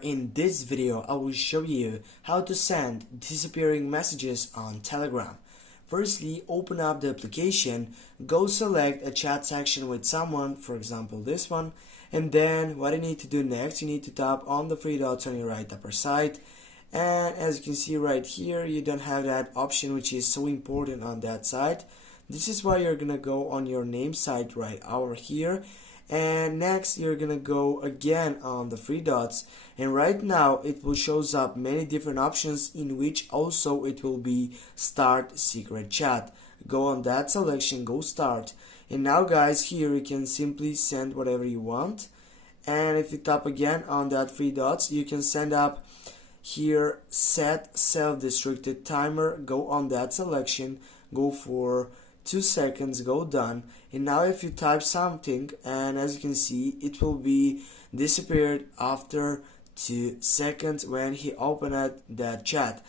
In this video, I will show you how to send disappearing messages on Telegram. Firstly, open up the application, go select a chat section with someone, for example this one, and then what you need to do next, you need to tap on the three dots on your right upper side, and as you can see right here, you don't have that option which is so important on that side. This is why you're gonna go on your name site right over here, and next you're gonna go again on the three dots, and right now it will shows up many different options in which also it will be start secret chat. Go on that selection, go start, and now guys, here you can simply send whatever you want. And if you tap again on that three dots, you can send up here set self-destructed timer. Go on that selection, go for 2 seconds, go done, and now if you type something, and as you can see it will be disappeared after 2 seconds when he opened that chat.